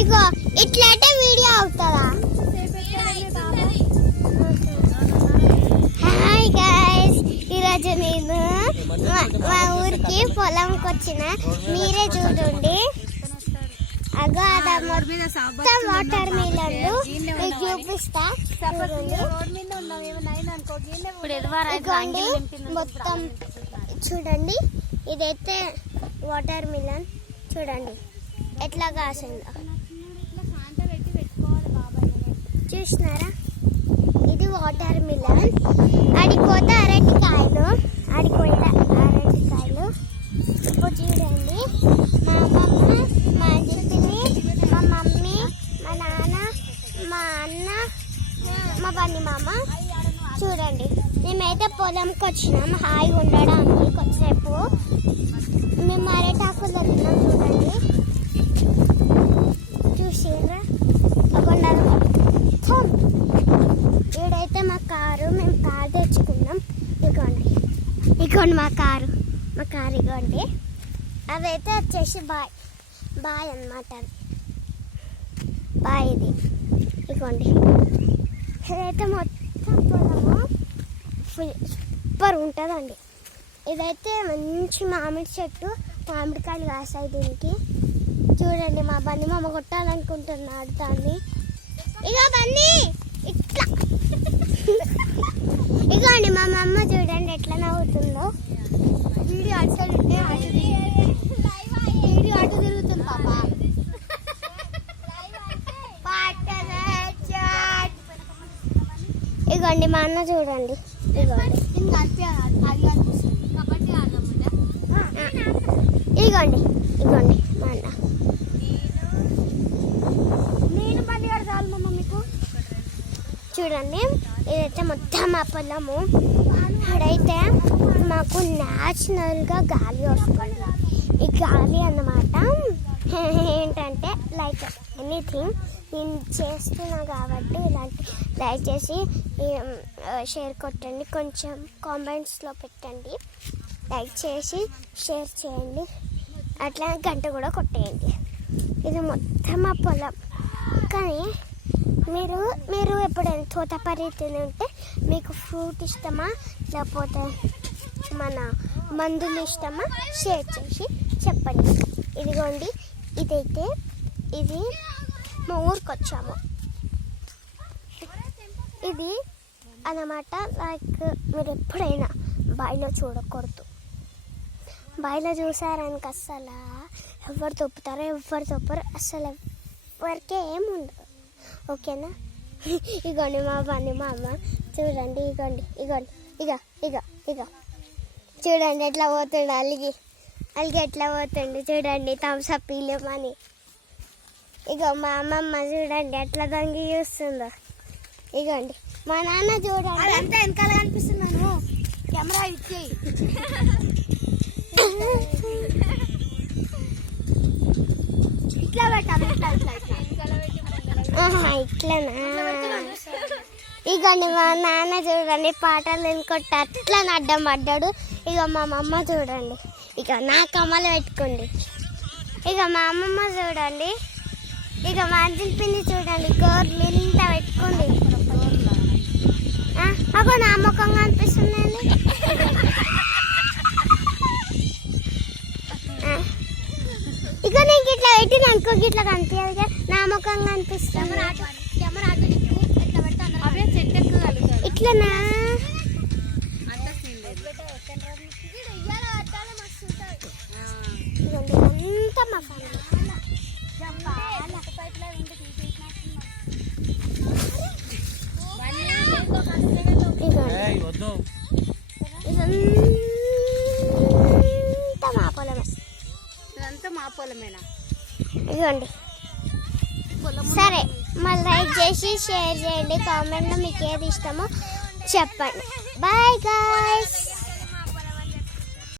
ఇగో ఇట్లయితే వీడియో అవుతుందా? Hi guys, ఈరోజు నేను మా ఊరికి పొలంకి వచ్చిన. మీరే చూడండి, అగో అదా మొత్తం వాటర్ మిలన్లు మీకు చూపిస్తా. మొత్తం చూడండి, ఇదైతే వాటర్ మిలన్. చూడండి ఎట్లా కాసిందో, చూసినారా? ఇది వాటర్ మిలన్. ఆడిపోతే అరటికాయలు, ఇప్పుడు చూడండి మా అమ్మమ్మ, మా జిప్పిని, మా మమ్మీ, మా నాన్న, మా అన్న, మా బండి మామ. చూడండి మేమైతే పొలంకి వచ్చినాం హాయిగా ఉండడానికి. కొద్దిసేపు మేము అరటాకులు తిన్నాం. చూడండి, చూసిండ్రా? మొత్తం ఈడైతే మా కారు, మేము కారు తెచ్చుకున్నాం. ఇగోండి మా కారు ఇగోండి. అదైతే వచ్చేసి బాయ్ అన్నమాట. బాయ్ ఇది. ఇగోండి ఇదైతే మొత్తం పొలము సూపర్ ఉంటుందండి. ఇదైతే మంచి మామిడి చెట్టు, మామిడికాయలు కాసాయి దీనికి. చూడండి మా బండి మామ కొట్టాలనుకుంటున్నాడు దాన్ని. ఇగో బండి ఇట్లా. ఇగోండి మా అమ్మ చూడండి ఎట్లా నవ్వుతుందో. వీడియో అటు తిరుగుతుంది పాప. ఇగోండి మా అన్న చూడండి. ఇగోండి మా అన్న. చూడండి ఇదైతే మొత్తం మా పొలము. అక్కడైతే మాకు న్యాచురల్గా గాలి వస్తుంది. ఈ గాలి అన్నమాట ఏంటంటే లైక్ ఎనీథింగ్ నేను చేస్తున్నా కాబట్టి ఇలాంటి లైక్ చేసి షేర్ కొట్టండి, కొంచెం కామెంట్స్లో పెట్టండి, లైక్ చేసి షేర్ చేయండి, అట్లా గంట కూడా కొట్టేయండి. ఇది మొత్తం మా పొలం. కానీ మీరు ఎప్పుడైనా తోటపరి తిని ఉంటే మీకు ఫ్రూట్ ఇష్టమా లేకపోతే మన మందులు ఇష్టమా షేర్ చేసి చెప్పండి. ఇదిగోండి ఇది మా ఊరికి వచ్చాము. ఇది అన్నమాట. లైక్ మీరు ఎప్పుడైనా బాయిలో చూడకూడదు. బాయిలో చూసారనుక అస్సలు ఎవరు తొప్పుతారో ఎవరు తొప్పరు, అస్సలు ఎవరికే ఏముండదు. ఓకేనా? ఇగోండి మా బండి మా అమ్మ. చూడండి ఇగో చూడండి ఎట్లా పోతుండు అలిగి ఎట్లా పోతుండు. చూడండి థమ్స్అప్ ఇవ్వమని. ఇగో మా అమ్మమ్మ చూడండి ఎట్లా దొంగి చూస్తుందో. ఇగోండి మా నాన్న చూడండి అంతా వెనకాల కనిపిస్తున్నాను. కెమెరా ఇచ్చేయి. ఇట్లా పెట్టాలి, ఇట్లనా? ఇగోండి మా నాన్న చూడండి పాటలు వినుకుంటే అట్లా అడ్డం పడ్డాడు. ఇక మా అమ్మ చూడండి, ఇక నా కమ్మలు పెట్టుకోండి. ఇక మా అమ్మమ్మ చూడండి, ఇక మా అంజన్ పిన్ని చూడండి గోర్లు ఇంత పెట్టుకోండి. అగో నా ముఖంగా అనిపిస్తుందండి. ఇక నీకు ఇట్లా పెట్టిన అనుకో ఇట్లా కనిపించదు కదా, నా ముఖంగా అనిపిస్తుంది. ఇట్లనా? అంతా మా ఫ్యామిలీ. ఇదంతా మా పొలమేనా? ఇదిగోండి. సరే, మళ్ళీ లైక్ చేసి షేర్ చేయండి, కామెంట్లో మీకు ఏది ఇష్టమో చెప్పండి. Bye guys.